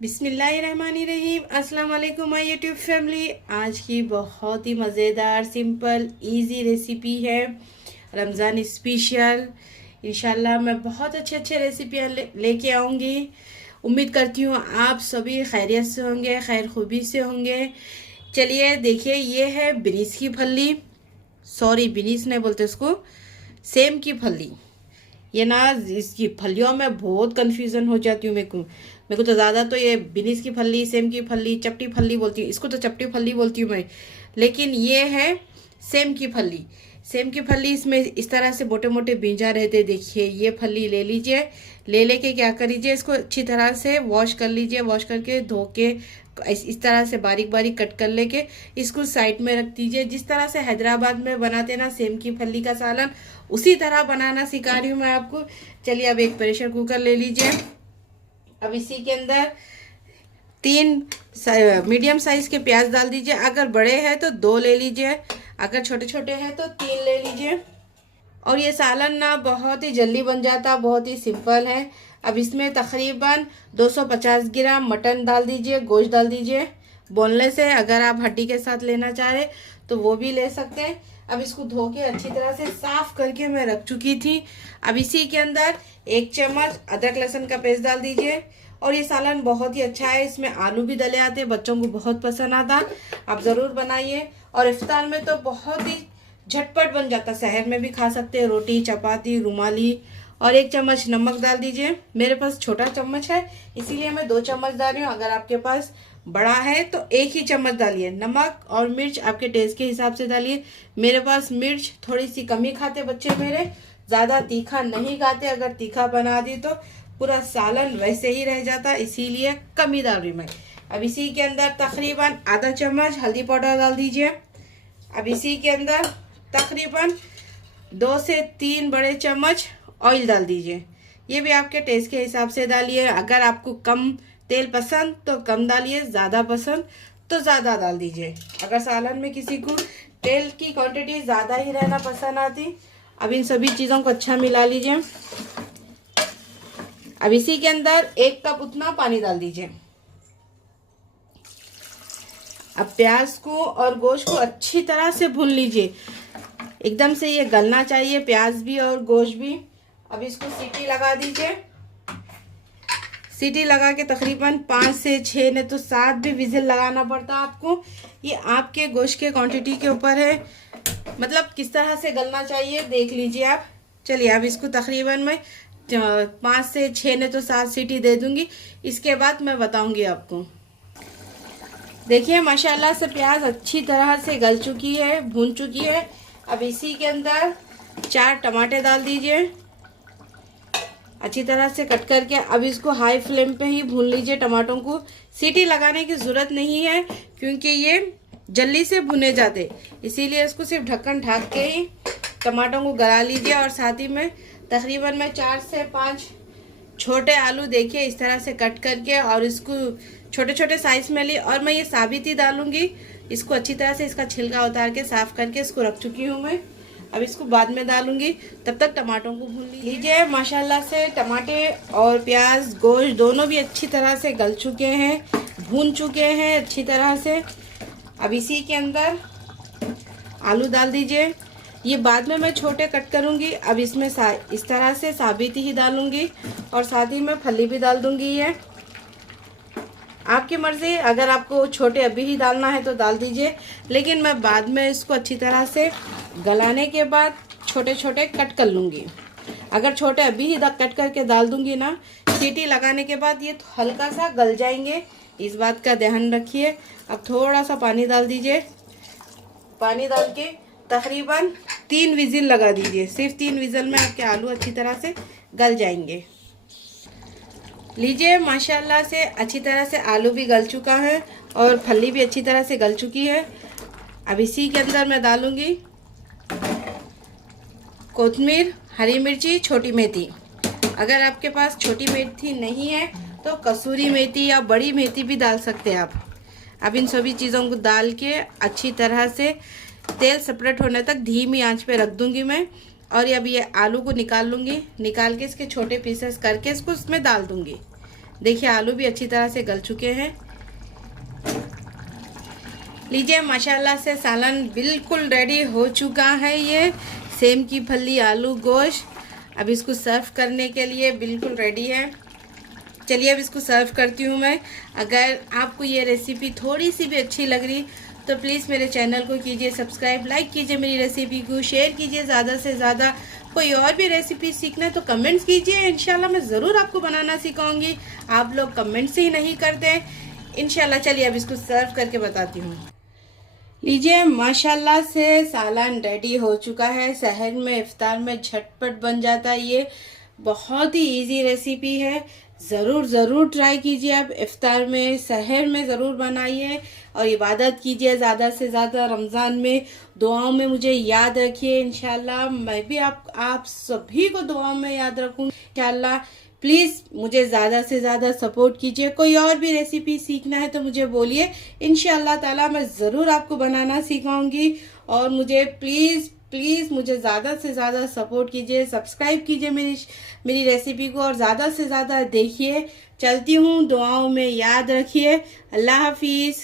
बिस्मिल्लाहिर्रहमानिर्रहीम। अस्सलाम वालेकुम माय यूट्यूब फैमिली। आज की बहुत ही मज़ेदार सिंपल इजी रेसिपी है रमज़ान स्पेशल। इंशाल्लाह मैं बहुत अच्छे अच्छे रेसिपियाँ लेके आऊँगी। उम्मीद करती हूँ आप सभी खैरियत से होंगे, खैर खूबी से होंगे। चलिए देखिए, ये है बिनीस की फली, सॉरी बिनीस नहीं बोलते इसको, सेम की फली। ये ना, इसकी फलियों में बहुत कंफ्यूजन हो जाती हूँ। मेरे को तो ज़्यादा तो ये बिनीस की फली, सेम की फली, चपटी फली बोलती हूँ, इसको तो चपटी फली बोलती हूँ मैं, लेकिन ये है सेम की फली। सेम की फली, इसमें इस तरह से मोटे मोटे बीजा रहते। देखिए, ये फली ले लीजिए। ले लेके क्या करीजिए, इसको अच्छी तरह से वॉश कर लीजिए। वॉश करके धो के इस तरह से बारीक बारीक कट कर लेके इसको साइड में रख दीजिए। जिस तरह से हैदराबाद में बनाते ना सेम की फली का सालन, उसी तरह बनाना सिखा रही हूँ मैं आपको। चलिए, अब एक प्रेशर कुकर ले लीजिए। अब इसी के अंदर 3 मीडियम साइज के प्याज डाल दीजिए। अगर बड़े हैं तो 2 ले लीजिए, अगर छोटे छोटे हैं तो 3 ले लीजिए। और ये सालन ना बहुत ही जल्दी बन जाता, बहुत ही सिंपल है। अब इसमें तकरीबन 250 ग्राम मटन डाल दीजिए, गोश्त डाल दीजिए बोनलेस है। अगर आप हड्डी के साथ लेना चाह रहे तो वो भी ले सकते हैं। अब इसको धो के अच्छी तरह से साफ करके मैं रख चुकी थी। अब इसी के अंदर 1 चम्मच अदरक लहसुन का पेस्ट डाल दीजिए। और ये सालन बहुत ही अच्छा है, इसमें आलू भी डले आते, बच्चों को बहुत पसंद आता। आप ज़रूर बनाइए। और इफ्तार में तो बहुत ही झटपट बन जाता, शहर में भी खा सकते हैं, रोटी चपाती रुमाली। और 1 चम्मच नमक डाल दीजिए। मेरे पास छोटा चम्मच है इसीलिए मैं 2 चम्मच डाल रही हूँ। अगर आपके पास बड़ा है तो 1 ही चम्मच डालिए। नमक और मिर्च आपके टेस्ट के हिसाब से डालिए। मेरे पास मिर्च थोड़ी सी कम ही खाते बच्चे मेरे, ज़्यादा तीखा नहीं खाते। अगर तीखा बना दी तो पूरा सालन वैसे ही रह जाता, इसीलिए कम ही डाल रही मैं। अब इसी के अंदर तकरीबन आधा चम्मच हल्दी पाउडर डाल दीजिए। अब इसी के अंदर तकरीबन 2 से 3 बड़े चम्मच ऑयल डाल दीजिए। ये भी आपके टेस्ट के हिसाब से डालिए। अगर आपको कम तेल पसंद तो कम डालिए, ज़्यादा पसंद तो ज़्यादा डाल दीजिए। अगर सालन में किसी को तेल की क्वांटिटी ज़्यादा ही रहना पसंद आती। अब इन सभी चीज़ों को अच्छा मिला लीजिए। अब इसी के अंदर 1 कप उतना पानी डाल दीजिए। अब प्याज को और गोश्त को अच्छी तरह से भून लीजिए। एकदम से ये गलना चाहिए, प्याज भी और गोश्त भी। अब इसको सीटी लगा दीजिए। सीटी लगा के तकरीबन 5 से 6 ने तो 7 भी विजिल लगाना पड़ता आपको। ये आपके गोश्त के क्वांटिटी के ऊपर है, मतलब किस तरह से गलना चाहिए देख लीजिए आप। चलिए, अब इसको तकरीबन मैं 5 से 6 ने तो 7 सीटी दे दूंगी। इसके बाद मैं बताऊंगी आपको। देखिए, माशाल्लाह से प्याज अच्छी तरह से गल चुकी है, भून चुकी है। अब इसी के अंदर 4 टमाटर डाल दीजिए, अच्छी तरह से कट करके। अब इसको हाई फ्लेम पे ही भून लीजिए टमाटरों को। सीटी लगाने की ज़रूरत नहीं है क्योंकि ये जल्दी से भुने जाते, इसीलिए इसको सिर्फ ढक्कन ढक के ही टमाटरों को गला लीजिए। और साथ ही में तकरीबन मैं 4 से 5 छोटे आलू देखिए इस तरह से कट करके और इसको छोटे छोटे साइज में ली। और मैं ये साबित ही डालूंगी। इसको अच्छी तरह से इसका छिलका उतार के साफ करके इसको रख चुकी हूँ मैं। अब इसको बाद में डालूंगी, तब तक टमाटरों को भून लीजिए। माशाल्लाह से टमाटर और प्याज गोश्त दोनों भी अच्छी तरह से गल चुके हैं, भून चुके हैं अच्छी तरह से। अब इसी के अंदर आलू डाल दीजिए। ये बाद में मैं छोटे कट करूंगी। अब इसमें इस तरह से साबित ही डालूंगी और साथ ही में फली भी डाल दूंगी। ये आपकी मर्ज़ी, अगर आपको छोटे अभी ही डालना है तो डाल दीजिए, लेकिन मैं बाद में इसको अच्छी तरह से गलाने के बाद छोटे छोटे कट कर लूँगी। अगर छोटे अभी ही कट करके डाल दूँगी ना, सीटी लगाने के बाद ये हल्का सा गल जाएंगे, इस बात का ध्यान रखिए। अब थोड़ा सा पानी डाल दीजिए। पानी डाल के तकरीबन 3 विजिल लगा दीजिए। सिर्फ 3 विजिल में आपके आलू अच्छी तरह से गल जाएंगे। लीजिए, माशाल्लाह से अच्छी तरह से आलू भी गल चुका है और फली भी अच्छी तरह से गल चुकी है। अब इसी के अंदर मैं डालूंगी कोतमीर, हरी मिर्ची, छोटी मेथी। अगर आपके पास छोटी मेथी नहीं है तो कसूरी मेथी या बड़ी मेथी भी डाल सकते हैं आप। अब इन सभी चीज़ों को डाल के अच्छी तरह से तेल सेपरेट होने तक धीमी आंच पे रख दूंगी मैं। और अब ये आलू को निकाल लूँगी। निकाल के इसके छोटे पीसेस करके इसको इसमें डाल दूँगी। देखिए आलू भी अच्छी तरह से गल चुके हैं। लीजिए माशाल्लाह से सालन बिल्कुल रेडी हो चुका है। ये सेम की फली आलू गोश्त अब इसको सर्व करने के लिए बिल्कुल रेडी है। चलिए अब इसको सर्व करती हूँ मैं। अगर आपको ये रेसिपी थोड़ी सी भी अच्छी लग रही तो प्लीज़ मेरे चैनल को कीजिए सब्सक्राइब, लाइक कीजिए मेरी रेसिपी को, शेयर कीजिए ज़्यादा से ज़्यादा। कोई और भी रेसिपी सीखना है तो कमेंट्स कीजिए, इंशाल्लाह मैं ज़रूर आपको बनाना सिखाऊंगी। आप लोग कमेंट्स ही नहीं करते इंशाल्लाह। चलिए अब इसको सर्व करके बताती हूँ। लीजिए माशाल्लाह से सालन रेडी हो चुका है। सहर में इफ्तार में झटपट बन जाता है। ये बहुत ही इजी रेसिपी है, ज़रूर ट्राई कीजिए। आप इफ्तार में सहर में ज़रूर बनाइए और इबादत कीजिए ज़्यादा से ज़्यादा। रमज़ान में दुआओं में मुझे याद रखिए इंशाल्लाह। मैं भी आप सभी को दुआओं में याद रखूँगी इंशाल्लाह। प्लीज़ मुझे ज़्यादा से ज़्यादा सपोर्ट कीजिए। कोई और भी रेसिपी सीखना है तो मुझे बोलिए, इंशाल्लाह ताला मैं ज़रूर आपको बनाना सिखाऊंगी। और मुझे प्लीज़ मुझे ज़्यादा से ज़्यादा सपोर्ट कीजिए, सब्सक्राइब कीजिए मेरी रेसिपी को और ज़्यादा से ज़्यादा देखिए। चलती हूँ, दुआओं में याद रखिए। अल्लाह हाफिज़।